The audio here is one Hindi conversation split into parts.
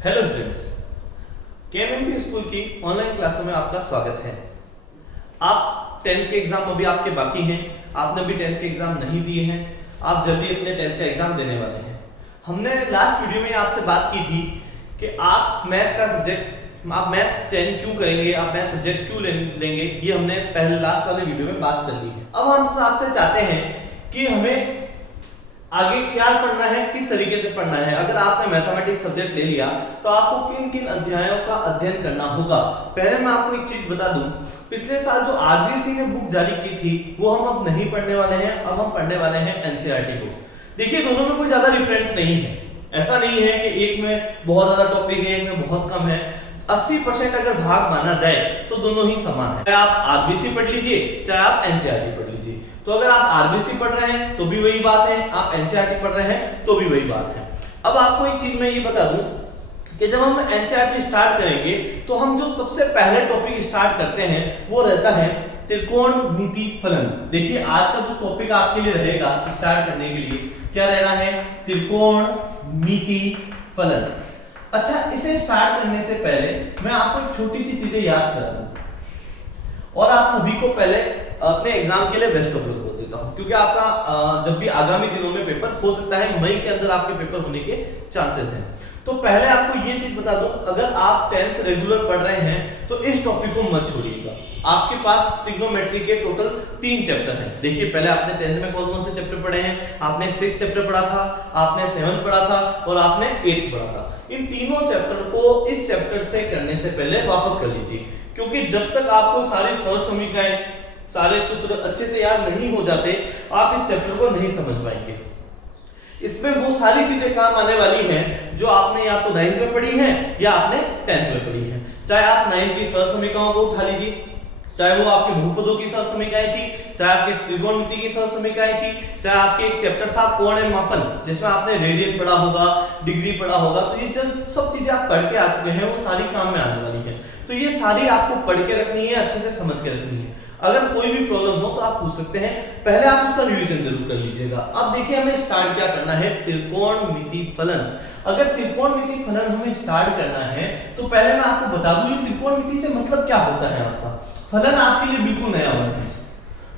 हेलो स्टूडेंट्स, केएमएमपी स्कूल की ऑनलाइन क्लासों में आपका स्वागत है। आप 10th के एग्जाम अभी आपके बाकी हैं, आपने अभी 10th के एग्जाम नहीं दिए हैं, आप जल्दी अपने 10th का एग्जाम देने वाले हैं। हमने लास्ट वीडियो में आपसे बात की थी कि आप मैथ्स का सब्जेक्ट, आप मैथ्स चयन क्यों करेंगे, आप मैथ्स सब्जेक्ट क्यों लेंगे, ये हमने पहले लास्ट वाले वीडियो में बात कर ली है। अब हम आपसे चाहते हैं कि हमें आगे क्या पढ़ना है, किस तरीके से पढ़ना है। अगर आपने मैथमेटिक्स सब्जेक्ट ले लिया तो आपको किन किन अध्यायों का अध्ययन करना होगा। पहले मैं आपको एक चीज बता दूं, पिछले साल जो आरबीएसई ने बुक जारी की थी वो हम अब नहीं पढ़ने वाले हैं, अब हम पढ़ने वाले हैं एनसीईआरटी बुक। देखिए दोनों में कोई ज्यादा डिफरेंट नहीं है, ऐसा नहीं है कि एक में बहुत ज्यादा टॉपिक है, एक में बहुत कम है। 80% अगर भाग माना जाए तो दोनों ही समान है। चाहे आप आरबीएसई पढ़ लीजिए, चाहे आप एनसीईआरटी पढ़ लीजिए। तो अगर आप आरबीएसई पढ़ रहे हैं तो भी वही बात है, आप एनसीईआरटी पढ़ रहे हैं तो भी वही बात है। अब आपको एक चीज मैं ये बता दूं कि जब हम एनसीईआरटी स्टार्ट करेंगे तो हम जो सबसे पहले टॉपिक स्टार्ट करते हैं वो रहता है त्रिकोणमिति फलन। देखिए आज का जो टॉपिक आपके लिए रहेगा स्टार्ट करने के लिए क्या रहना है, त्रिकोणमिति फलन। अच्छा, इसे स्टार्ट करने से पहले मैं आपको एक छोटी सी चीजें याद करा दूं और आप सभी को पहले अपने एग्जाम के लिए बेस्ट ऑफ लक बोल देता हूं, क्योंकि आपका जब भी आगामी दिनों में पेपर हो सकता है, मई के अंदर आपके पेपर होने के चांसेस हैं। तो पहले आपको ये चीज बता दूं, अगर आप 10th रेगुलर पढ़ रहे हैं तो इस टॉपिक को मत छोड़िएगा। आपके पास ट्रिग्नोमेट्री के टोटल 3 चैप्टर हैं। देखिए पहले आपने 10th में कौन कौन से चैप्टर पढ़े हैं, आपने 6th चैप्टर पढ़ा था, आपने 7th पढ़ा था और आपने 8th पढ़ा था। इन तीनों चैप्टर को इस चैप्टर से करने से पहले वापस कर लीजिए, क्योंकि जब तक आपको सारी सहज समीकरणें, सारे सूत्र अच्छे से याद नहीं हो जाते, आप इस चैप्टर को नहीं समझ पाएंगे। इसमें वो सारी चीजें काम आने वाली हैं जो आपने या तो 9th में पढ़ी हैं या आपने 10th में पढ़ी हैं। चाहे आप 9th की सहज समीकरणों को उठा लीजिए, चाहे वो आपके बहुपदों की सहज समीकरणें थी, चाहे आपके त्रिकोणमिति की सहज समीकरणें थी, चाहे आपके एक चैप्टर था कोण एवं मापन जिसमें आपने रेडियन पढ़ा होगा, डिग्री पढ़ा होगा। तो ये सब चीजें आप पढ़ के आ चुके हैं, वो सारी काम में आने वाली है। तो ये सारी आपको पढ़ के रखनी है, अच्छे से समझ के रखनी है। अगर कोई भी प्रॉब्लम हो तो आप पूछ सकते हैं, पहले आप उसका रिवीजन जरूर कर लीजिएगा। अब देखिए हमें स्टार्ट क्या करना है, त्रिकोणमिति फलन। अगर त्रिकोणमिति फलन हमें स्टार्ट करना है तो पहले मैं आपको बता दूं ये त्रिकोणमिति से मतलब क्या होता है। आपका फलन आपके लिए बिल्कुल नया वर्ड है,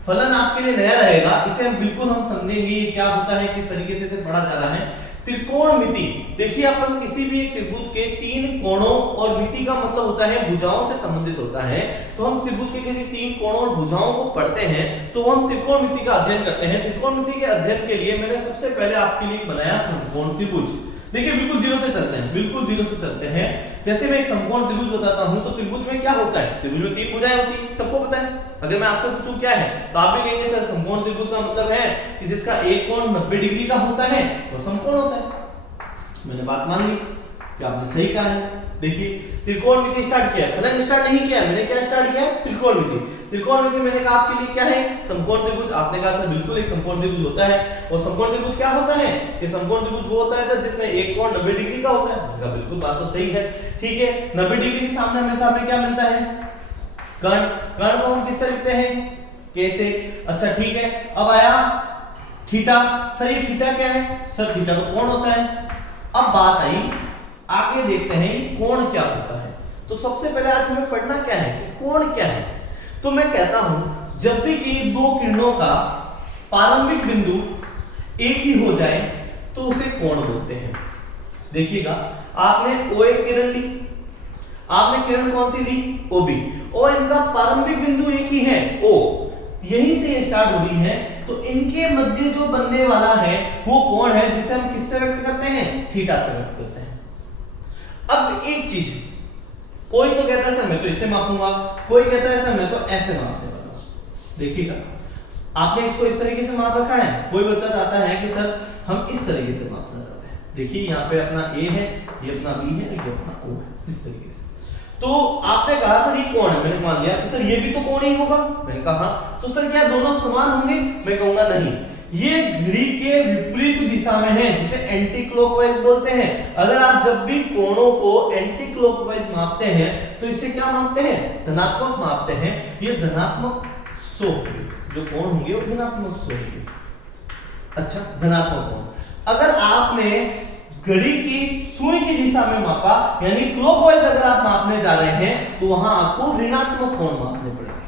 फलन आपके लिए नया रहेगा, इसे हम बिल्कुल समझेंगे क्या होता है, किस तरीके से इसे पढ़ा जा रहा है। त्रिकोणमिति, देखिए अपन किसी भी एक त्रिभुज के 3 कोणों, और मिति का मतलब होता है भुजाओं से संबंधित होता है। तो हम त्रिभुज के किसी 3 कोणों और भुजाओं को पढ़ते हैं तो हम त्रिकोणमिति का अध्ययन करते हैं। त्रिकोणमिति के अध्ययन के लिए मैंने सबसे पहले आपके लिए बनाया समकोण त्रिभुज। देखिए बिल्कुल जीरो से चलते हैं, बिल्कुल जीरो से चलते हैं। जैसे मैं एक समकोण त्रिभुज बताता हूं तो त्रिभुज में क्या होता है, त्रिभुज में 3 भुजाएं होती हैं, सबको पता है। अगर मैं आपसे पूछूं क्या है तो आप भी कहेंगे सर समकोण त्रिभुज का मतलब है कि जिसका एक कोण 90 डिग्री का होता है वो समकोण होता है। मैंने बात मान ली कि आपने सही कहा है। देखिए त्रिकोणमिति स्टार्ट किया, फलन स्टार्ट नहीं किया, मैंने क्या स्टार्ट किया, त्रिकोणमिति। त्रिकोणमिति मैंने कहा आपके लिए क्या है, समकोण त्रिभुज। आपने कहा सर बिल्कुल एक समकोण त्रिभुज होता है। और समकोण त्रिभुज क्या होता है, कि समकोण त्रिभुज वो होता है सर जिसमें एक कोण 90 डिग्री का होता है। बिल्कुल बात तो सही है, ठीक है। 90 डिग्री के सामने हमेशा हमें क्या मिलता है, कर्ण। कर्ण को हम किससे लिखते हैं, कैसे। अच्छा ठीक है, अब आया थीटा। सर ये थीटा क्या है, सर थीटा तो कोण होता है। अब बात आई, आगे देखते हैं कोण क्या होता है। तो सबसे पहले आज हमें पढ़ना क्या है कि कोण क्या है। तो मैं कहता हूं जब भी कि 2 किरणों का प्रारंभिक बिंदु एक ही हो जाए तो उसे कोण बोलते हैं। देखिएगा आपने OA किरण ली, आपने किरण कौन सी ली, OB, और इनका प्रारंभिक बिंदु एक ही है O, यहीं से स्टार्ट हो रही है। तो इनके मध्य जो बनने वाला है वो कोण है जिसे हम किससे व्यक्त करते हैं, थीटा से व्यक्त करते हैं। अब एक चीज, कोई तो कहता है सर मैं तो इससे मापूंगा, कोई कहता है सर मैं तो ऐसे मापने वाला हूं। देखिएगा आपने इसको इस तरीके से माप रखा है, कोई बच्चा चाहता है कि सर हम इस तरीके से मापना चाहते हैं। देखिए यहाँ पे अपना A है, ये अपना B है, ये अपना O है, इस तरीके से। तो आपने कहा सर ये कोण है, मैंने मान लिया कि सर ये भी तो कोण ही होगा। मैंने कहा तो सर क्या दोनों समान होंगे, मैं कहूंगा नहीं, ये घड़ी के विपरीत दिशा में है जिसे एंटी क्लॉकवाइज बोलते हैं। अगर आप जब भी कोणों को एंटी क्लॉकवाइज मापते हैं तो इसे क्या मापते हैं, धनात्मक मापते हैं। ये धनात्मक 100 जो कोण होंगे वो धनात्मक 100 होंगे। अच्छा धनात्मक कोण, अगर आपने घड़ी की सुई की दिशा में मापा, यानी क्लॉकवाइज अगर आप मापने जा रहे हैं तो वहां आपको ऋणात्मक कोण मापने पड़ेंगे।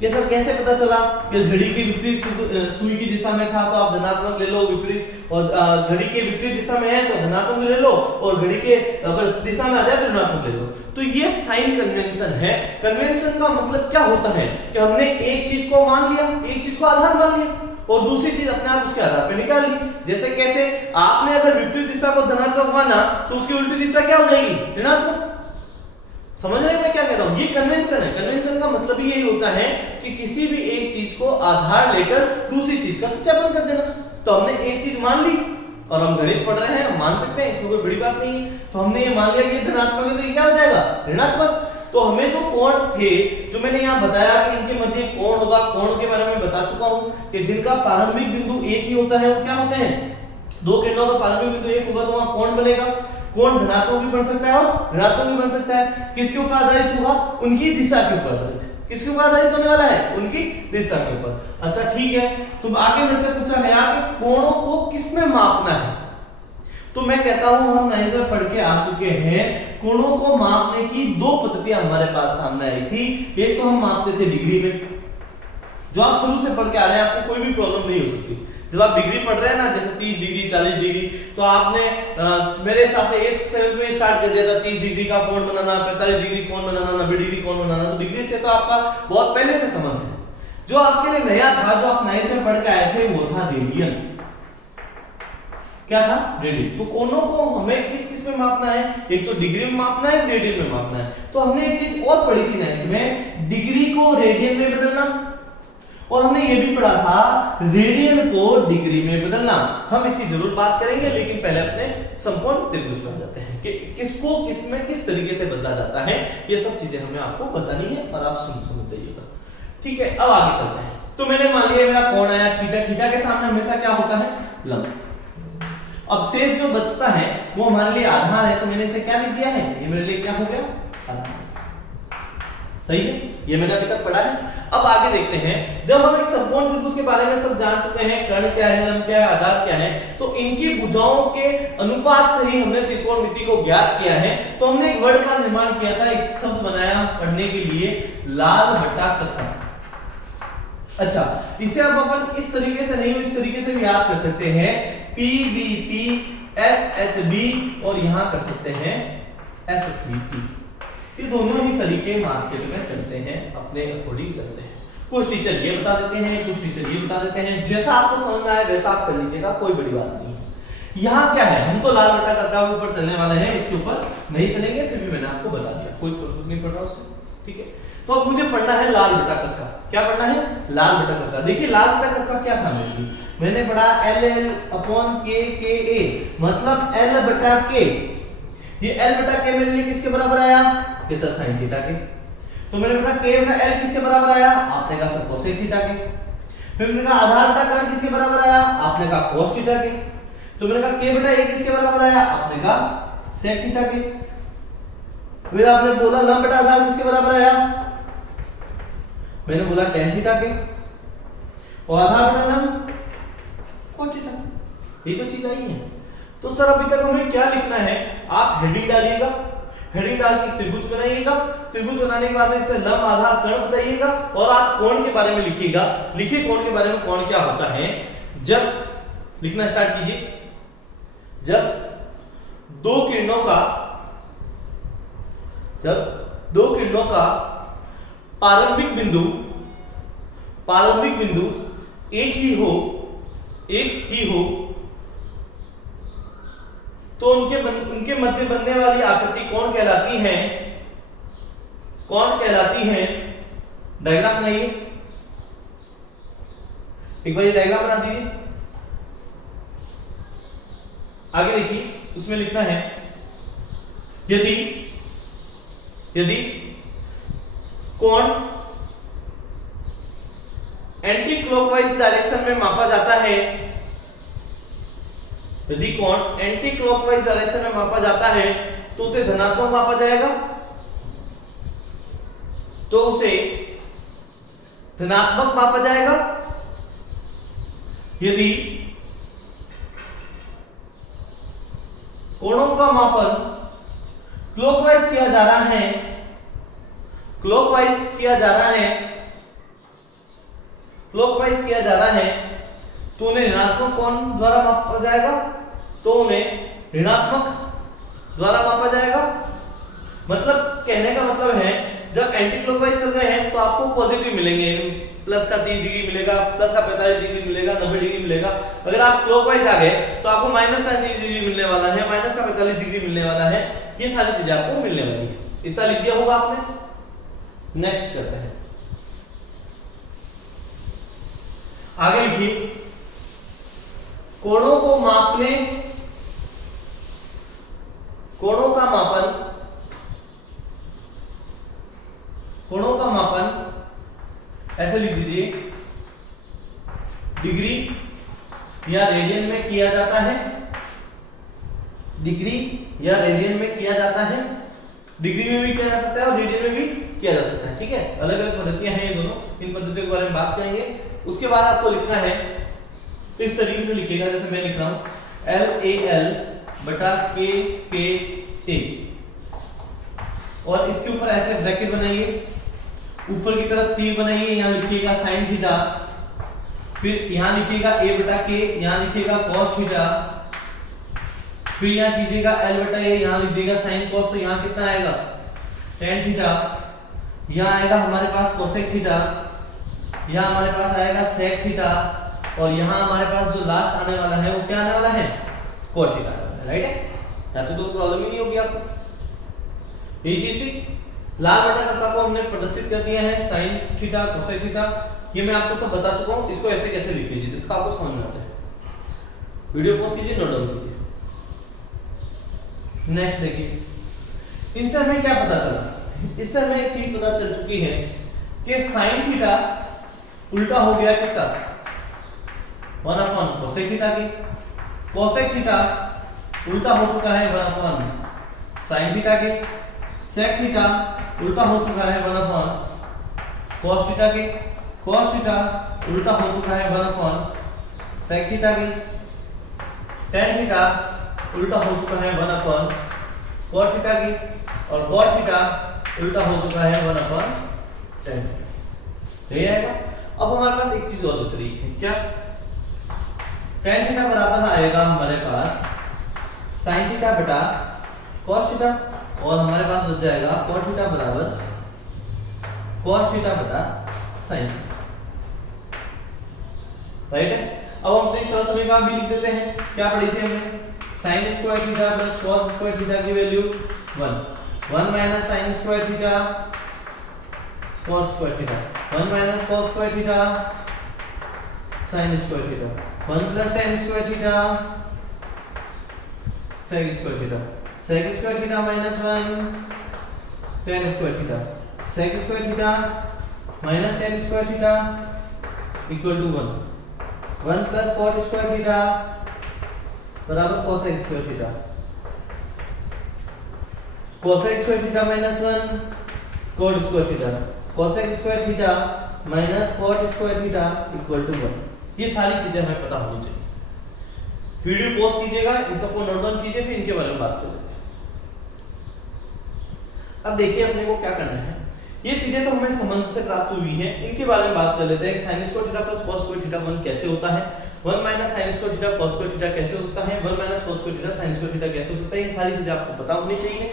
ये सब कैसे पता चला कि घड़ी के विपरीत सुई की दिशा में था तो आप धनात्मक ले लो, विपरीत और घड़ी के विपरीत दिशा में है तो धनात्मक ले लो, और घड़ी के अगर दिशा में आ जाए तो ऋणात्मक ले लो। तो ये साइन कन्वेंशन है। कन्वेंशन का मतलब क्या होता है कि हमने एक चीज को मान लिया, एक चीज को आधार मान लिया और दूसरी चीज अपने आप उसके आधार पे निकाल ली। जैसे कैसे, आपने अगर विपरीत दिशा को धनात्मक माना तो उसकी उल्टी दिशा क्या हो जाएगी, ऋणात्मक। समझ रहे हैं मैं क्या कह रहा हूं? ये कन्वेंशन है। कन्वेंशन का मतलब यही होता है कि किसी भी एक चीज को आधार लेकर दूसरी चीज का सत्यापन कर देना। तो हमने एक चीज मान ली और हम गणित पढ़ रहे हैं, हम मान सकते हैं, इसमें कोई बड़ी बात नहीं है। तो हमने ये मान लिया कि धनात्मक है तो ये क्या हो जाएगा, ऋणात्मक। तो हमें जो कोण थे, जो मैंने यहाँ बताया कि इनके मध्य कोण होगा, कोण के बारे में बता चुका हूं कि जिनका प्रारंभिक बिंदु एक ही होता है वो क्या होते हैं, दो किरणों का प्रारंभिक बिंदु एक होगा तो वहां कोण बनेगा। कोण धनात्मक भी बन सकता है और ऋणात्मक भी बन सकता है। किसके ऊपर आधारित होगा, उनकी दिशा के ऊपर आधारित। किसके ऊपर आधारित होने वाला है, उनकी दिशा के ऊपर। अच्छा ठीक है, तो आगे मेरे से पूछा गया कि कोणों को किसमें मापना है। तो मैं कहता हूं हम 9th में पढ़ के आ चुके हैं, कोणों को मापने की दो पद्धतियां हमारे पास सामने आई थी। एक तो हम मापते थे डिग्री में, जो आप शुरू से पढ़ के आ रहे हैं, आपको कोई भी प्रॉब्लम नहीं हो सकती। जब आप डिग्री पढ़ रहे हैं ना, जैसे 30 डिग्री 40 डिग्री, तो आपने मेरे हिसाब से 8th 7th में स्टार्ट कर दिया था 30 डिग्री का कोण बनाना, 45 डिग्री कोण बनाना, 90 डिग्री कोण बनाना। तो डिग्री से तो आपका बहुत पहले से संबंध है। जो आपके लिए नया था, जो आप 9th में पढ़ के आए थे, वो था रेडियन। क्या था, रेडियन। तो कोणों को हमें किस किस में मापना है, एक तो डिग्री में मापना है, रेडियन में मापना है। तो हमने एक चीज और पढ़ी थी 9th में, डिग्री को रेडियन में बदलना, और हमने ये भी पढ़ा था रेडियन को डिग्री में बदलना। हम इसकी जरूर बात करेंगे, लेकिन पहले अपने संपूर्ण त्रिभुज पर जाते हैं कि किसको किसमें किस तरीके से बदला जाता है। ये सब चीजें हमें आपको बतानी है और आप समझ जाइएगा। ठीक है, अब आगे चलते हैं। तो मैंने मान लिया मेरा कोण आया थीटा, थीटा के सामने हमेशा क्या होता है, लंब। अब शेष जो बचता है वो हमारे लिए आधार है, तो मैंने इसे क्या लिख दिया है, ये मेरे लिए क्या हो गया, आधार। सही है, ये मैंने अभी तक पढ़ा है। अब आगे देखते हैं, जब हम एक संपूर्ण त्रिभुज के बारे में सब जान चुके हैं, कर्ण क्या है, लंब क्या है, आधार क्या है, तो इनकी भुजाओं के अनुपात से ही हमने त्रिकोणमिति को ज्ञात किया है। तो हमने एक वर्ड का निर्माण किया था, एक शब्द बनाया पढ़ने के लिए, लाल बटा कत्था। अच्छा, इसे अब अपन इस तरीके से नहीं, इस तरीके से भी याद कर सकते हैं, PBP, HHB, और यहां कर सकते हैं SSBP। ये दोनों ही तरीके मार्केट में चलते हैं, अपने अकॉर्डिंग चलते हैं। कुछ टीचर ये बता देते हैं, कुछ टीचर ये बता देते हैं, जैसा आपको समझ में आए वैसा आप कर लीजिएगा, कोई बड़ी बात नहीं है। यहाँ क्या है, हम तो लाल बटा कत्था के ऊपर चलने वाले हैं, इसके ऊपर नहीं चलेंगे, फिर भी मैंने आपको बता दिया, कोई प्रोसेस नहीं पड़ रहा उससे। ठीक है, तो अब मुझे पढ़ना है लाल बटा कत्था। क्या पढ़ना है, लाल बटा कत्था। देखिए लाल बटा कत्था क्या था मेरे लिए, मैंने पढ़ा LL/KKA, मतलब L बटा K। ये L बटा K मेरे लिए किसके बराबर आया, सर साइन थीटा के। तो मैंने पढ़ा K बटा L किसके बराबर आया, आपने कहा सर कोसेक थीटा के। फिर मैंने कहा आधार बटा कर्ण किसके बराबर आया, आपने कहा कोस थीटा के। तो मैंने कहा K बटा A किसके बराबर आया, आपने कहा सेक थीटा के। फिर आपने बोला लंब बटा आधार किसके बराबर आया, मैंने बोला tan थीटा के। और आधार बटा लंब कोस थीटा। ये तो चीज आई है। तो सर अभी तक हमें क्या लिखना है, आप हेडिंग डालिएगा, हेडिंग डाल के त्रिभुज बनाइएगा। त्रिभुज बनाने के बाद में इसे लंब आधार कर्ण बताइएगा, और आप कोण के बारे में लिखिएगा। लिखिए कोण के बारे में, कोण क्या होता है। जब लिखना स्टार्ट कीजिए, जब दो किरणों का प्रारंभिक बिंदु एक ही हो तो उनके मध्य बनने वाली आकृति कौन कहलाती है, डायग्राम बनाइए। एक बार ये डायग्राम बना दीजिए। आगे देखिए, उसमें लिखना है यदि कोण एंटी क्लॉकवाइज डायरेक्शन में मापा जाता है, यदि कोण एंटी क्लॉकवाइज डायरेक्शन में मापा जाता है तो उसे धनात्मक मापा जाएगा, तो उसे धनात्मक मापा जाएगा। यदि कोणों का मापन क्लॉकवाइज किया जा रहा है, क्लॉकवाइज किया जा रहा है, क्लॉकवाइज किया जा रहा है, तो उन्हें ऋणात्मक कोण द्वारा मापा जाएगा, तो उन्हें ऋणात्मक द्वारा मापा जाएगा। मतलब कहने का मतलब है जब एंटी क्लॉकवाइज चल रहे हैं तो आपको पॉजिटिव मिलेंगे, प्लस का 30 डिग्री मिलेगा, प्लस का 45 डिग्री मिलेगा, 90 डिग्री मिलेगा। अगर आप क्लॉकवाइज आ गए तो आपको माइनस का 30 डिग्री मिलने वाला है, माइनस का 45 डिग्री मिलने वाला है, ये सारी चीजें आपको मिलने वाली है। इतना लिख दिया होगा आपने। नेक्स्ट करते हैं, आगे लिखिए कोणों को मापने, कोणों का मापन, कोणों का मापन ऐसे लिख दीजिए डिग्री या रेडियन में किया जाता है, डिग्री या रेडियन में किया जाता है। डिग्री में भी किया जा सकता है और रेडियन में भी किया जा सकता है, ठीक है। अलग अलग पद्धतियां हैं ये दोनों, इन पद्धतियों के बारे में बात करेंगे। उसके बाद आपको लिखना है इस तरीके से लिखिएगा जैसे मैं लिख रहा हूं LAL बटा KKA, और इसके ऊपर ऐसे ब्रैकेट बनाइए, ऊपर की तरफ तीर बनाइए, यहाँ लिखिएगा साइन थीटा, फिर यहाँ लिखिएगा A बटा K, यहाँ लिखिएगा cos थीटा, फिर यहाँ कीजिएगा L बटा A, यहाँ लिख दीजिएगा साइन cos, तो यहाँ कितना आएगा tan थीटा, यहाँ आएगा हमारे पास कोसेक थीटा, यहाँ हमारे पास आएगा सेक थीटा, और यहाँ हमारे पास जो लास्ट आने वाला है वो क्या आने वाला है, cot थीटा आने वाला है, राइट है। या तो प्रॉब्लम ही नहीं होगी आपको। यही चीज थी, लाल बटा कत्ता को हमने प्रदर्शित कर दिया है, साइन थीटा, कोसेक थीटा, ये मैं आपको सब बता चुका हूँ। इसको ऐसे कैसे लिख लीजिए जिसका आपको समझ में आता है। वीडियो पॉज कीजिए, नोट डाउन कीजिए। नेक्स्ट देखिए, इनसे हमें क्या पता चला, इससे हमें एक चीज पता चल चुकी है कि साइन थीटा उल्टा हो गया किसका, 1 अपॉन कोसेक थीटा के, कोसेक थीटा उल्टा हो चुका है 1 अपॉन साइन थीटा के, सेक थीटा उल्टा हो चुका है 1 अपॉन cos थीटा के, cos थीटा उल्टा हो चुका है 1 अपॉन सेक थीटा के, tan थीटा उल्टा हो चुका है 1 अपॉन cot थीटा के, और cot थीटा उल्टा हो चुका है 1 अपॉन tan थीटा। यही आएगा। अब हमारे पास एक चीज और बच रही है, क्या, tan थीटा बराबर आएगा हमारे पास sin थीटा बटा cos थीटा, और हमारे पास बच जाएगा cot थीटा बराबर cos थीटा बटा sin, राइट है। अब हम अपनी सरल समीकरण भी लिख देते हैं। क्या पढ़ी थी हमने, sin square theta plus cos square theta की value 1 minus sin square theta cos square theta, 1 minus cos square theta sin square theta, 1 plus tan square theta sec square theta, sec square theta minus 1 tan square theta, sec square theta minus tan square theta equal to 1 plus cot square theta बराबर cosec square theta, cosec square theta minus 1 cot square theta, cosec square theta minus cot square theta equal to 1। ये सारी चीजें हमें पता होनी चाहिए। वीडियो पॉज कीजिएगा, इन सबको नोट डाउन कीजिए, फिर इनके बारे में बात करेंगे। अब देखिए अपने को क्या करना है, ये चीजें तो हमें संबंध से प्राप्त हुई हैं, इनके बारे में बात कर लेते हैं। sin square theta plus cos square theta 1 कैसे होता है, 1 minus sin square theta cos square theta कैसे हो सकता है, 1 minus cos square theta sin square theta कैसे हो सकता है, ये सारी चीजें आपको पता होनी चाहिए।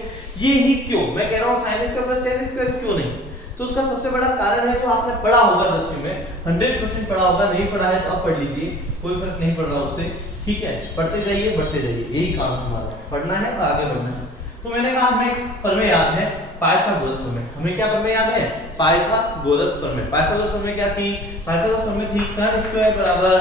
ये ही क्यों मैं कह रहा हूँ sin square plus tan square क्यों नहीं, तो उसका सबसे बड़ा कारण है जो आपने पढ़ा होगा 10वीं में, 100% पढ़ा होगा, नहीं पढ़ा है तो आप पढ़ लीजिए, कोई फर्क नहीं पड़ रहा उससे, ठीक है। पढ़ते जाइए बढ़ते जाइए, यही काम हमारा, पढ़ना है और आगे बढ़ना है। तो मैंने कहा हमें प्रमेय याद है, पाइथागोरस प्रमेय। हमें क्या प्रमेय याद है, पाइथागोरस प्रमेय। पाइथागोरस प्रमेय क्या थी, पाइथागोरस प्रमेय थी कर्ण स्क्वायर बराबर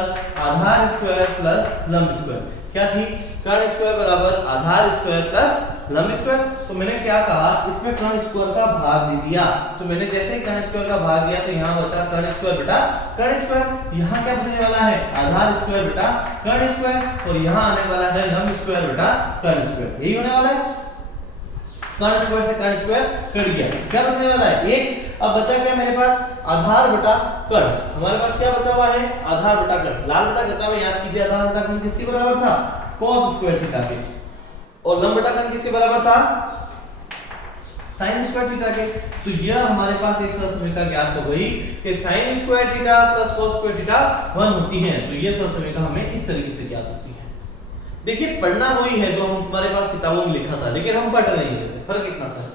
आधार स्क्वायर प्लस लंब स्क्वायर। क्या थी, कर्ण स्क्वायर बराबर आधार स्क्वायर प्लस लंब स्क्वायर। तो मैंने क्या कहा, इसमें कर्ण स्क्वायर का भाग दे दिया, तो मैंने जैसे ही कर्ण स्क्वायर का भाग दिया तो यहाँ बचा कर्ण स्क्वायर बटा कर्ण स्क्वायर। यहाँ क्या बचने वाला है, आधार स्क्वायर बटा कर्ण स्क्वायर, और यहाँ आने वाला है लंब स्क्वायर बटा कर्ण स्क्वायर। यही होने वाला है, कर्ण स्क्वायर से कर्ण स्क्वायर कट गया, क्या बचने वाला है एक। अब बचा क्या मेरे पास, आधार बटा कर्ण। हमारे पास क्या बचा हुआ है, आधार बटा कर्ण। लाल बटा कर्ण में याद कीजिए, आधार बटा कर्ण किसके बराबर था, cos स्क्वायर थीटा के। और लंब बटा कर्ण किसके बराबर था, साइन स्क्वायर थीटा के। तो यह हमारे पास एक सरल समीकरण ज्ञात हो गई कि sine square theta plus cos square theta 1 होती है। तो यह सरल समीकरण हमें इस तरीके से ज्ञात होती है। देखिए पढ़ना वही है जो हमारे पास किताबों में लिखा था, लेकिन हम पढ़ नहीं लेते, फर्क इतना सा है।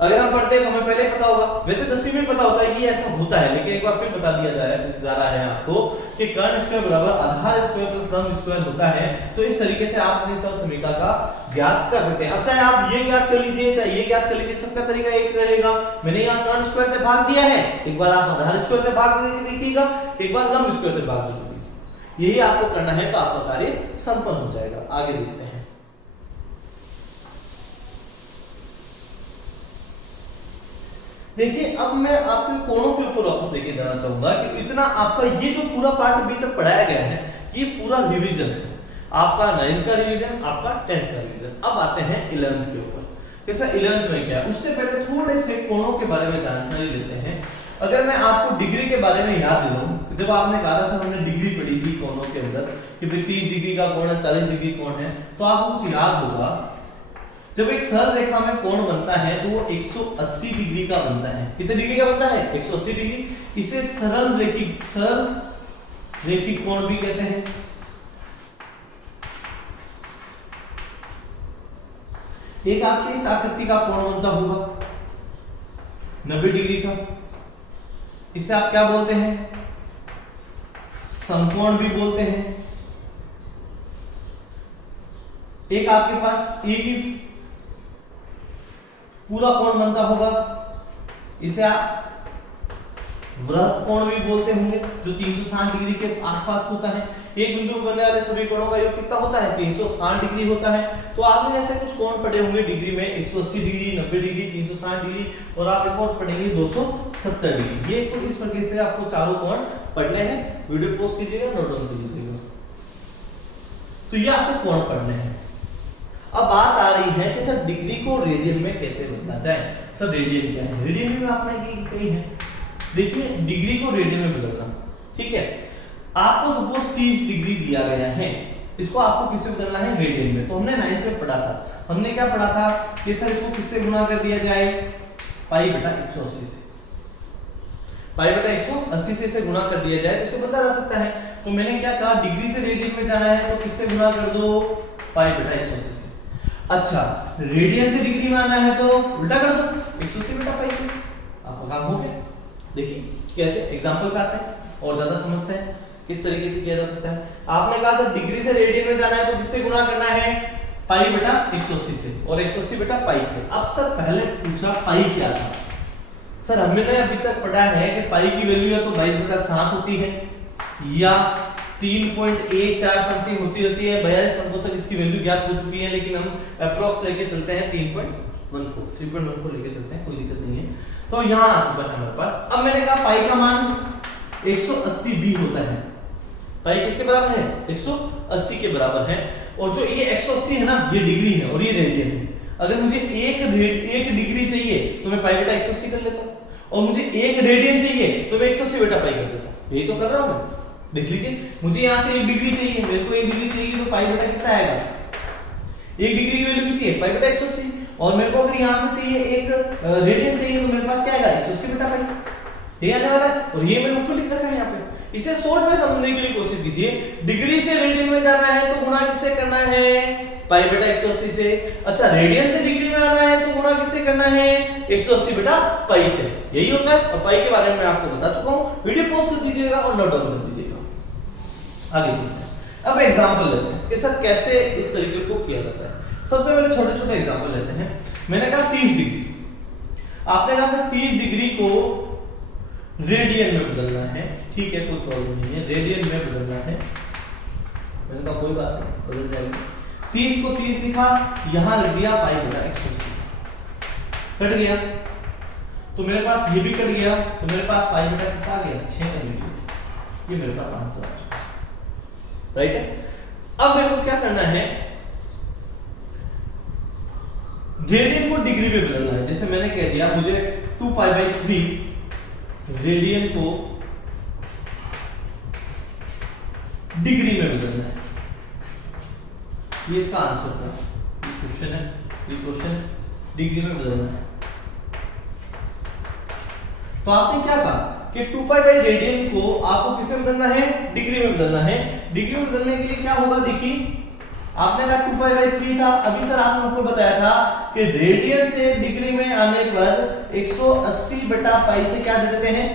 अगर हम पढ़ते तो हमें पहले पता होगा, वैसे 10वीं में पता होता है कि ऐसा होता है, लेकिन एक बार फिर बता दिया जा रहा है आपको कि कर्ण स्क्वायर बराबर आधार स्क्वायर प्लस लंब स्क्वायर होता है। तो इस तरीके से आप अपनी सरल समीकरण का ज्ञात कर सकते हैं। अब चाहे आप ये ज्ञात कर लीजिए, चाहे ये ज्ञात कर लीजिए, सबका तरीका एक रहेगा। मैंने यहाँ कर्ण स्क्वायर से भाग दिया है, एक बार आप आधार स्क्वायर से भाग करके देखिएगा, एक बार लंब स्क्वायर से भाग दीजिएगा। यही आपको करना है तो आपका कार्य संपन्न हो जाएगा। आगे देखते हैं। देखिए अब मैं आपके कोणों के ऊपर वापस लेके जाना चाहूंगा कि इतना आपका ये जो पूरा पार्ट अभी तक पढ़ाया गया है ये पूरा रिवीजन है, आपका 9th का रिवीजन, आपका 10th का रिवीजन। अब आते हैं 11th के ऊपर। कैसा 11th में क्या है, उससे पहले थोड़े से कोणों के बारे में जानकारी लेते हैं। अगर मैं आपको डिग्री के बारे में याद दिलाऊं, जब आपने कहा था सर हमने डिग्री पढ़ी थी कोणों के अंदर कि 30 डिग्री का कोण है, 40 डिग्री कोण है, तो आपको कुछ याद होगा जब एक सरल रेखा में कोण बनता है तो वो 180 डिग्री का बनता है। कितने डिग्री का बनता है, 180 डिग्री। इसे सरल रेखिक कोण भी कहते हैं। एक आपके इस आकृति का कोण बनता होगा 90 डिग्री का, इसे आप क्या बोलते हैं, समकोण भी बोलते हैं। एक आपके पास एक पूरा कोण बनता होगा, इसे आप वृत्त कोण भी बोलते होंगे, जो 360 डिग्री के आसपास होता है। एक बिंदु पर बनने वाले सभी कोणों का योग कितना होता है, 360 डिग्री होता है। तो आपने ऐसे कुछ कोण पढ़े होंगे डिग्री में, 180 डिग्री, 90 डिग्री, 360 डिग्री, और आप एक और पढ़ेंगे 270 डिग्री। ये कुछ इस प्रकार से आपको चारों कोण पढ़ने हैं। वीडियो पोस्ट कीजिएगा, नोट डाउन कीजिएगा। तो ये आपको कोण पढ़ने हैं। अब बात आ रही है कि सर डिग्री को रेडियन में कैसे बदला जाए। सर रेडियन क्या है, रेडियन में आपने कही है, देखिए डिग्री को रेडियन में बदलना, ठीक है। आपको सपोज 30 डिग्री दिया गया है, इसको आपको किससे बदलना है, रेडियन में। तो हमने 9th में पढ़ा था, हमने क्या पढ़ा था कि सर इसको किससे गुणा कर दिया जाए, पाई बटा 180 से। पाई बटा 180 से इसे गुणा कर दिया जाए तो इसे बदला जा सकता है। तो मैंने क्या कहा, डिग्री से रेडियन में जाना है तो किससे गुणा कर दो, पाई बटा 180 से। अच्छा रेडियन से डिग्री में आना है तो उल्टा कर दो, 180 बटा पाई से। आपका काम हो गया। देखिए कैसे एग्जांपल पे आते हैं और ज्यादा समझते हैं किस तरीके से किया जा सकता है। आपने कहा सर डिग्री से रेडियन में जाना है तो किससे गुणा करना है, पाई बटा 180 से, और 180 बटा पाई से। अब सर पहले पूछा पाई क्या था। सर हमने अभी तक पढ़ा है कि पाई की वैल्यू या तो 22/7 होती है या 3.14 समथिंग होती रहती है। 42 अंकों तक इसकी वैल्यू ज्ञात हो चुकी है, लेकिन हम अप्रॉक्स लेके चलते हैं 3.14 लेके चलते हैं, कोई दिक्कत नहीं है। तो यहाँ आ चुका है हमारे पास। अब मैंने कहा पाई का मान 180 बी होता है। पाई किसके बराबर है, 180 के बराबर है। और जो ये 180 है ना, ये डिग्री है और ये रेडियन है। अगर मुझे एक डिग्री चाहिए तो मैं पाई बटा 180 कर लेता हूँ, और मुझे 1 रेडियन चाहिए तो मैं 180 बटा पाई कर देता हूँ। यही तो कर रहा हूँ मैं। देख लीजिए, मुझे यहाँ से 1 डिग्री चाहिए, मेरे को 1 डिग्री चाहिए तो पाई बटा कितना आएगा, 1 डिग्री की वैल्यू कितनी है, पाई बटा 180। और मेरे को अगर यहाँ से चाहिए 1 रेडियन चाहिए तो मेरे पास क्या आएगा, 180 बटा पाई। ये आने वाला है, और ये मैंने ऊपर लिख रखा है यहाँ पे। इसे शॉर्ट में समझने के लिए कोशिश कीजिए। डिग्री से रेडियन में जाना है तो गुणा किससे करना है, पाई बटा 180 से। अच्छा रेडियन से डिग्री में आना है तो गुणा किससे करना है, 180 बटा पाई से। यही होता है। और पाई के बारे में मैं आपको बता चुका हूँ, वीडियो पॉज कर दीजिएगा और नोट डाउन कर दीजिएगा। आगे चलते हैं। अब एग्जांपल लेते हैं कि सर कैसे इस तरीके को किया जाता है। सबसे पहले छोटे छोटे एग्जांपल लेते हैं। मैंने कहा 30 डिग्री, आपने कहा सर 30 डिग्री को रेडियन में बदलना है, ठीक है कोई प्रॉब्लम नहीं है, रेडियन में बदलना है। मैंने कहा कोई बात नहीं, बदल जाएगा। 30 को 30 लिखा, यहां लिख दिया पाई बटा 180, कट गया। तो मेरे पास ये भी कट गया, तो मेरे पास पाई बटा कितना आ गया, 6 का डिग्री। ये मेरे पास आंसर आ चुका है, राइट है। अब मेरे को क्या करना है, रेडियन को डिग्री में बदलना है। जैसे मैंने कह दिया मुझे 2 पाई बाई 3 रेडियन को डिग्री में बदलना है। ये इसका आंसर था। क्वेश्चन है, ये क्वेश्चन है, डिग्री में बदलना है। तो आपने क्या कहा कि 2 पाई बाई रेडियन को आपको किस में बदलना है, डिग्री में बदलना है। डिग्री में बदलने के लिए क्या होगा, देखिए आपने कहा 2 पाई बाई 3 था, अभी सर आपने आपको बताया था कि रेडियन से डिग्री में आने पर 180 बटा पाई से क्या दे देते हैं,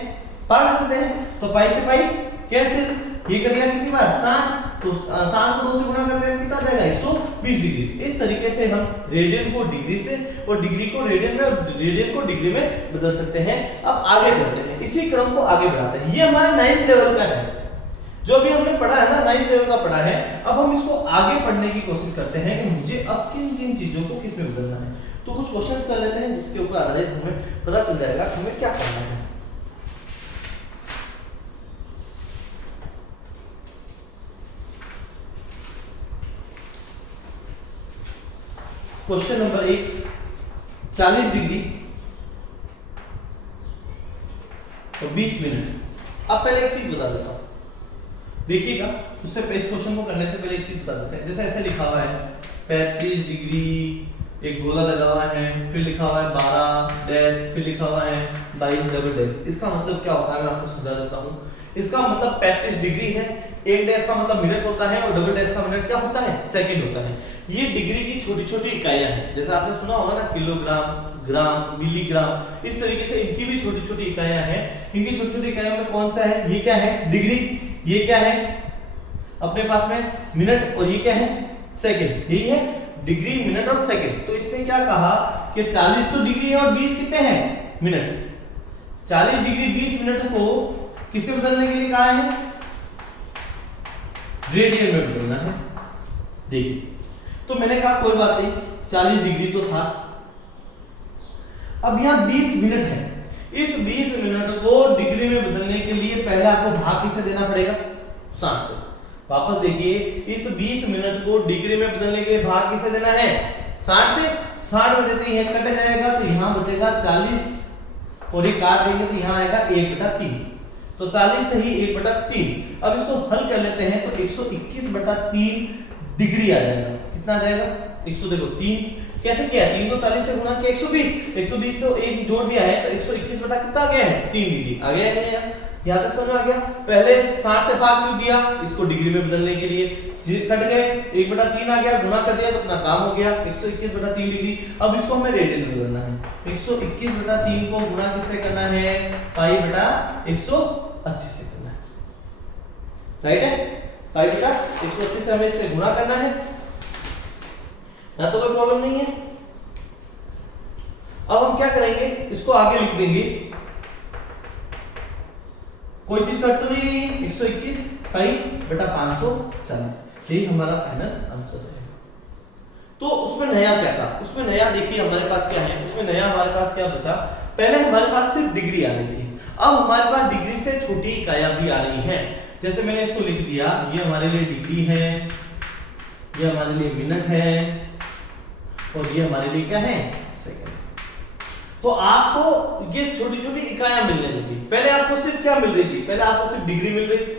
पाई दे देते हैं। तो पाई से पाई कैंसिल, ये कट गया कितनी बार 60, तो 60 को 2 से गुणा करते हैं कितना जाएगा 120 डिग्री। इस तरीके से हम रेडियन को डिग्री से और डिग्री को रेडियन में और रेडियन को डिग्री में बदल सकते हैं। अब आगे चलते हैं, इसी क्रम को आगे बढ़ाते हैं। ये हमारा 9th लेवल का है, जो भी हमने पढ़ा है ना 9th लेवल का पढ़ा है। अब हम इसको आगे पढ़ने की कोशिश करते हैं कि मुझे अब किन किन चीजों को किस में बदलना है। तो कुछ क्वेश्चंस कर लेते हैं जिसके ऊपर आधारित हमें पता चल जाएगा कि हमें क्या करना है। क्वेश्चन नंबर 1, 40 डिग्री और 20 मिनट। अब पहले एक चीज बता देता हूं, देखिएगा उससे इस क्वेश्चन को करने से पहले एक चीज बता देते हैं। जैसे ऐसे लिखा हुआ है 35 डिग्री, एक गोला लगा हुआ है, फिर लिखा हुआ है 12 डैश, फिर लिखा हुआ है 22 डबल डैश। इसका मतलब क्या होता है मैं आपको समझा देता हूं। इसका मतलब 35 डिग्री है, एक डैश का मतलब मिनट होता है और डबल डैश का मिनट क्या होता है, सेकंड होता है। ये डिग्री की छोटी छोटी इकाइयां हैं, जैसे आपने सुना होगा ना किलोग्राम, ग्राम, मिलीग्राम, इस तरीके से इनकी भी छोटी छोटी इकाइयां हैं। इनकी छोटी छोटी इकाइयों में कौन सा है, ये क्या है डिग्री, ये क्या है अपने पास में मिनट, और ये क्या है सेकंड। यही है डिग्री, मिनट और सेकंड। तो इसने क्या कहा कि 40 तो डिग्री है और 20 कितने हैं मिनट। 40 डिग्री 20 मिनट को किससे बदलने के लिए कहा है, रेडियन में बदलना है। देखिए तो मैंने कहा कोई बात नहीं, 40 डिग्री तो था, अब यहां 20 मिनट है। इस 20 मिनट को डिग्री में बदलने के लिए पहले आपको भाग किसे देना पड़ेगा, 60 से। वापस देखिए, इस 20 मिनट को डिग्री में बदलने के लिए भाग किसे देना है, 60 से। 60 में देते हैं कट जाएगा, तो यहां बचेगा 40 और ये काट देंगे तो यहां आएगा 1/3। तो 40 से ही 1/3। अब इसको हल कर लेते हैं तो 121/3 डिग्री आ जाएगा। कितना आ जाएगा 100, देखो 3 कैसे किया, 3 को 40 से गुणा किया 120, 120 से 1 जोड़ दिया है तो 121 बटा कितना आ गया है 3 डिग्री आ गया है। यहाँ तक समझ में आ गया। पहले 60 से भाग क्यों दिया, इसको डिग्री में बदलने के लिए, कट गए 1/3 आ गया, गुणा कर दिया तो अपना काम हो गया 121/3 डिग्री। अब इसको हमें रेडियन में बदलना है। 121/3 को गुणा किससे करना है, पाई/180 से करना है, राइट है। पाई/180 से हमें इसे गुणा करना है, ना तो कोई प्रॉब्लम नहीं है। अब हम क्या करेंगे, इसको आगे लिख देंगे, कोई चीज कट तो नहीं रही है, 121 पाई/540, यही हमारा फाइनल आंसर है। तो उसमें नया क्या था, उसमें नया देखिए हमारे पास क्या है, उसमें नया हमारे पास क्या बचा। पहले हमारे पास सिर्फ डिग्री आ रही थी, अब हमारे पास डिग्री से छोटी इकाइयां भी आ रही हैं। जैसे मैंने इसको लिख दिया, ये हमारे लिए डिग्री है, ये हमारे लिए मिनट है और ये हमारे लिए क्या है सेकंड। तो आपको ये छोटी छोटी इकाइयां मिलने लगी। पहले आपको सिर्फ क्या मिल रही थी, पहले आपको सिर्फ डिग्री मिल रही थी,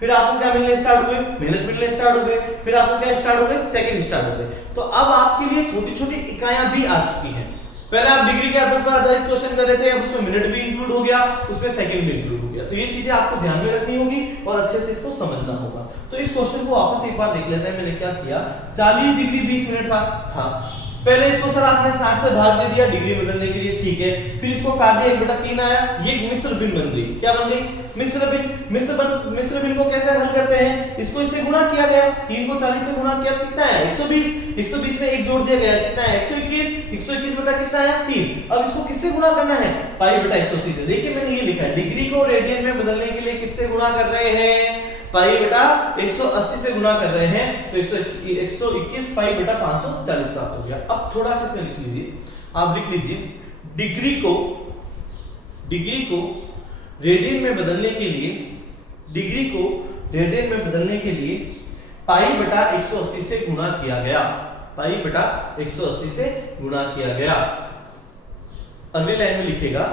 फिर आपको क्या मिलने स्टार्ट हुए, मिनट मिलने स्टार्ट हो गए, फिर आपको क्या स्टार्ट हो गए, सेकंड स्टार्ट हो गए। तो अब आपके लिए छोटी छोटी इकाइयां भी आ चुकी हैं। पहले आप डिग्री के आधार पर आधारित क्वेश्चन कर रहे थे, अब उसमें मिनट भी इंक्लूड हो गया, उसमें सेकंड भी इंक्लूड हो गया। तो ये चीजें आपको ध्यान में रखनी होगी और अच्छे से इसको समझना होगा। तो इस क्वेश्चन को वापस एक बार देख लेते हैं। मैंने क्या किया, 40 डिग्री 20 मिनट था। पहले इसको सर आपने 60 से भाग दे दिया डिग्री बदलने के लिए, ठीक है। फिर इसको काट दिया, 1/3 आया, ये मिश्र भिन्न बन गई। क्या बन गई, मिश्र भिन्न। मिश्र भिन्न को कैसे हल करते हैं, इसको इससे गुणा किया गया, 3 को 40 से गुणा किया तो कितना है 120, 120 में 1 जोड़ दिया गया, कितना है 121, 121 बटा कितना है 3। अब इसको किससे गुणा करना है, पाई/180 से। देखिए मैंने ये लिखा है, डिग्री को रेडियन में बदलने के लिए किससे गुणा कर रहे हैं, पाई/180 से गुणा कर रहे हैं, तो 121 पाई/540 प्राप्त हो गया। अब थोड़ा सा इसमें लिख लीजिए, आप लिख लीजिए डिग्री को रेडियन में बदलने के लिए, डिग्री को रेडियन में बदलने के लिए पाई/180 से गुणा किया गया, पाई/180 से गुणा किया गया। अगली लाइन में लिखिएगा,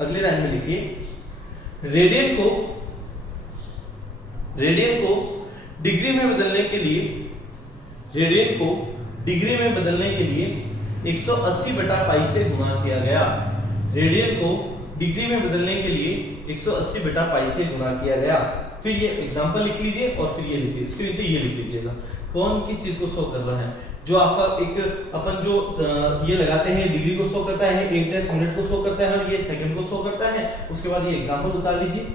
अगली लाइन में लिखिए रेडियन को डिग्री में बदलने के लिए, रेडियन को डिग्री में बदलने के लिए 180 बटा पाई से गुणा किया गया। रेडियन को डिग्री में बदलने के लिए 180 बटा पाई से गुणा किया गया। फिर ये एग्जांपल लिख लीजिए और फिर ये लिख लीजिए, इसके नीचे ये लिख लीजिएगा कौन किस चीज को शो कर रहा है। जो आपका एक अपन जो ये लगाते हैं डिग्री को शो करता है, 1 मिनट को शो करता है और ये सेकंड को शो करता है। उसके बाद ये एग्जांपल उतार लीजिए।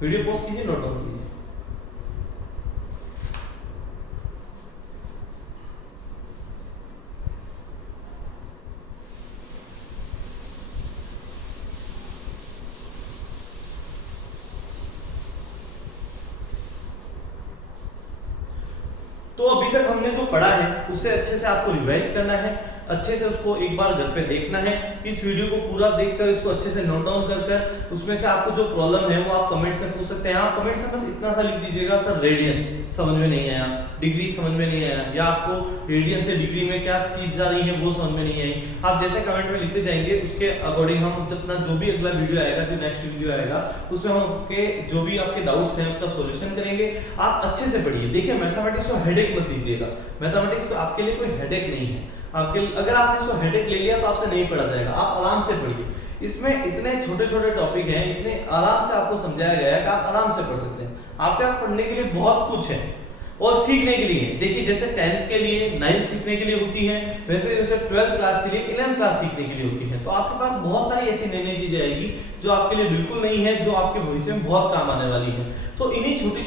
वीडियो पॉज कीजिए, नोट डाउन कीजिए। तो अभी तक हमने जो पढ़ा है उसे अच्छे से आपको रिवाइज करना है, अच्छे से उसको एक बार घर पे देखना है। इस वीडियो को पूरा देखकर इसको अच्छे से नोट डाउन कर उसमें से आपको जो प्रॉब्लम है वो आप कमेंट्स में पूछ सकते हैं। आप कमेंट्स में बस इतना सा लिख दीजिएगा, सर रेडियन समझ में नहीं आया, डिग्री समझ में नहीं आया, या आपको रेडियन से डिग्री में क्या चीज जा रही है वो समझ में नहीं आई। आप जैसे कमेंट में लिखते जाएंगे उसके अकॉर्डिंग हम जितना जो भी अगला वीडियो आएगा, जो नेक्स्ट वीडियो आएगा, उसमें हम आपके जो भी आपके डाउट्स हैं उसका सॉल्यूशन करेंगे। आप अच्छे से पढ़िए। देखिए मैथमेटिक्स को हेडेक मत लीजिएगा, मैथमेटिक्स को आपके लिए कोई हेडेक नहीं है। आपके अगर आपने इसको हेडेक ले लिया तो आपसे नहीं पढ़ा जाएगा। आप आराम से पढ़िए। इसमें इतने छोटे छोटे टॉपिक हैं, इतने आराम से आपको समझाया गया है कि आप आराम से पढ़ सकते हैं। आपके पास पढ़ने के लिए बहुत कुछ है और सीखने के लिए। देखिए जैसे 10th के लिए 9th सीखने के लिए होती है, वैसे जैसे 12th क्लास के लिए 11th क्लास सीखने के लिए होती है। तो आपके पास बहुत सारी ऐसी नई नई चीजें आएगी जो आपके लिए बिल्कुल नहीं है, जो आपके भविष्य में बहुत काम आने वाली है। तो इन्हीं छोटी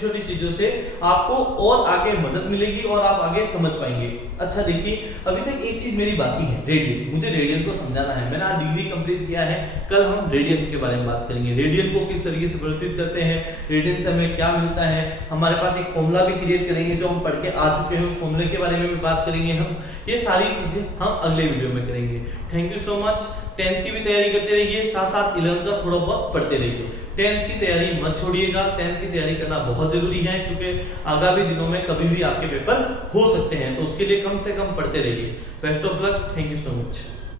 छोटी चीजों से आपको और आगे मदद मिलेगी और आप आगे समझ पाएंगे। अच्छा देखिए, अभी तक एक चीज मेरी बाकी है, रेडियन। मुझे रेडियन को समझाना है। मैंने आज डिग्री कंप्लीट किया है, कल हम रेडियन के बारे में बात करेंगे। रेडियन को किस तरीके से परिवर्तित करते हैं, रेडियन से हमें क्या मिलता है। हमारे पास एक फॉर्मूला भी क्रिएट करेंगे जो हम पढ़ के आ चुके हैं, उस फॉर्मूले के बारे में भी बात करेंगे हम। ये सारी चीजें हम अगले वीडियो में करेंगे। Thank you so much. 10th की भी तैयारी करते रहिए, साथ साथ 11th का थोड़ा बहुत पढ़ते रहिए। 10th की तैयारी मत छोड़िएगा। 10th की तैयारी करना बहुत जरूरी है क्योंकि आगामी दिनों में कभी भी आपके पेपर हो सकते हैं। तो उसके लिए कम से कम पढ़ते रहिए। Best of luck. Thank you so much.